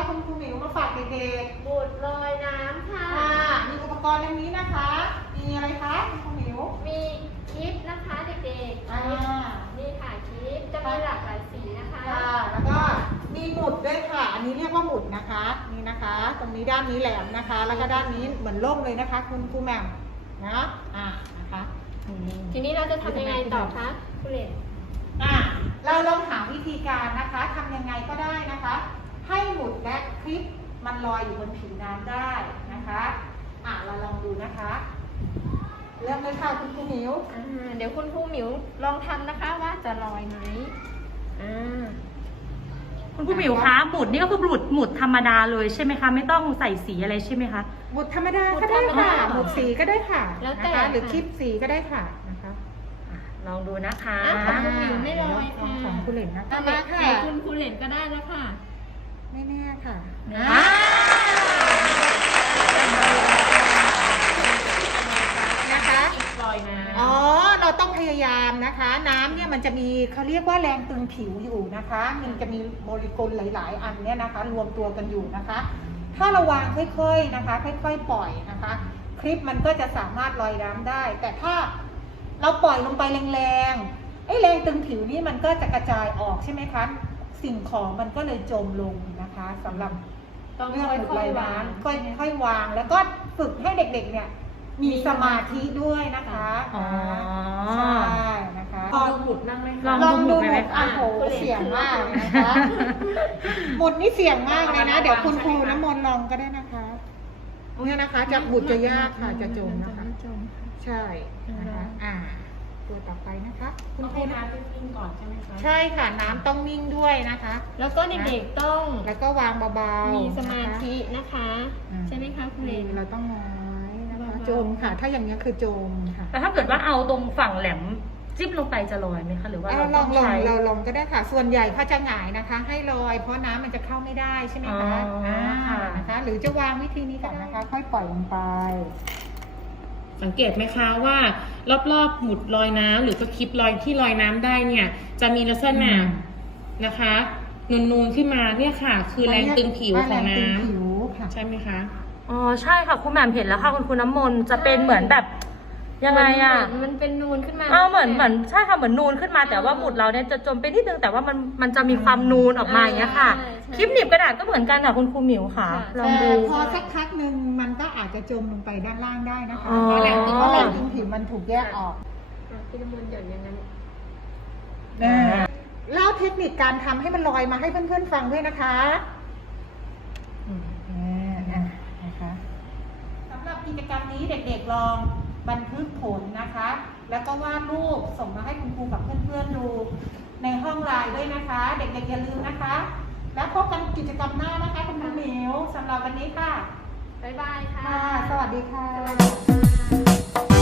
คุณครูหมิวมาฝากเด็กๆบุตรลอยน้ำค่ะมีอุปกรณ์อย่างนี้นะคะมีอะไรคะคุณครูหมิวมีคลิปนะคะเด็กๆนี่ค่ะคลิปจะมีหลากหลายสีนะคะแล้วก็มีหมุดด้วยค่ะอันนี้เรียกว่าหมุดนะคะนี่นะคะตรงนี้ด้านนี้แหลมนะคะแล้วก็ด้านนี้เหมือนร่มเลยนะคะคุณครูแหม่มนะนะคะทีนี้เราจะทำยังไงต่อคะคุณเล็กเราลองหาวิธีการนะคะทำยังไงก็ได้นะคะให้หมุดและคลิปมันลอยอยู่บนผิวน้ำได้นะคะเราลองดูนะคะเริ่มเลยค่ะคุณครูหมิวเดี๋ยวคุณครูหมิวลองทำนะคะว่าจะลอยไหมคุณครูหมิวคะหมุดนี่ก็คือหมุดธรรมดาเลยใช่ไหมคะไม่ต้องใส่สีอะไรใช่ไหมคะหมุดธรรมดาก็ได้ค่ะหมุดสีก็ได้ค่ะนะคะหรือคลิปสีก็ได้ค่ะนะคะลองดูนะคะคุณครูหมิวไม่ลอยค่ะของคุณเหลนนะคะมาค่ะคุณครูเหลนก็ได้แล้วค่ะไม่แน่ค่ะนะคะลอยน้ำเราต้องพยายามนะคะน้ำเนี่ยมันจะมีเขาเรียกว่าแรงตึงผิวอยู่นะคะมันจะมีโมเลกุลหลายๆอันเนี่ยนะคะรวมตัวกันอยู่นะคะถ้าเราวางค่อยๆนะคะค่อยๆปล่อยนะคะคลิปมันก็จะสามารถลอยน้ำได้แต่ถ้าเราปล่อยลงไปแรงๆแรงตึงผิวนี่มันก็จะกระจายออกใช่ไหมคะสิ่งของมันก็เลยจมลงนะคะสำหรับต้องค่อยๆวางค่อยๆวางแล้วก็ฝึกให้เด็กๆเนี่ยมีสมาธิด้วยนะคะใช่นะคะลองดูหมุดนั่งไหมคะลองดูหมุดโอ้โหเสียงมากนะคะหมุดนี่เสียงมากเลยนะเดี๋ยวคุณครูน้ำมนต์ลองก็ได้นะคะเนี่ยนะคะจะหมุดจะยากค่ะจะจมนะคะใช่นะคะตัวต่อไปนะคะคุณครูน้ำต้องนิ่งก่อนใช่ไหมคะใช่ค่ะน้ำต้องนิ่งด้วยนะคะแล้วก็เด็กๆต้องแล้วก็วางเบาๆมีสมาธินะคะใช่ไหมคะคุณเลนเราต้องน้อยนะคะจมค่ะถ้าอย่างนี้คือจมค่ะแต่ถ้าเกิดว่าเอาตรงฝั่งแหลมจิ้มลงไปจะลอยไหมคะหรือว่าเราลองก็ได้ค่ะส่วนใหญ่เขาจะหงายนะคะให้ลอยเพราะน้ำมันจะเข้าไม่ได้ใช่ไหมคะนะคะหรือจะวางวิธีนี้ก่อนนะคะค่อยปล่อยลงไปสังเกตไหมคะว่ารอบๆหมุดลอยน้ำหรือก็คลิปลอยที่ลอยน้ำได้เนี่ยจะมีลักษณะนะคะนูนๆขึ้นมาเนี่ยค่ะคือแรงตึงผิวของน้ำใช่ไหมคะอ๋อใช่ค่ะคุณแหม่มเห็นแล้วค่ะคุณครูน้ำมนต์จะเป็นเหมือนแบบยังไงมันเป็นนูนขึ้นมาเหมือนใช่ค่ะเหมือนนูนขึ้นมาแต่ว่าหมุดเราเนี่ยจะจมไปนิดนึงแต่ว่ามันจะมีความนูนออกมาอย่างเงี้ยค่ะคลิปหนีบกระดาษก็เหมือนกันค่ะคุณครูหมิวค่ะลองดูพอสักพักหนึ่งมันก็อาจจะจมลงไปด้านล่างได้นะคะเพราะแรงตึงผิวมันถูกแยกออกพี่น้ำมนต์หย่อนอย่างนั้นเล่าเทคนิคการทำให้มันลอยมาให้เพื่อนๆฟังด้วยนะคะนะคะสำหรับกิจกรรมนี้เด็กๆลองบันทึกผลนะคะแล้วก็วาดรูปส่งมาให้คุณครูกับเพื่อนๆดูในห้องไลน์ด้วยนะคะเด็กๆอย่าลืมนะคะแล้วพบกันกิจกรรมหน้านะคะคุณครูหมิวสำหรับวันนี้ค่ะบ๊ายบายค่ะสวัสดีค่ะ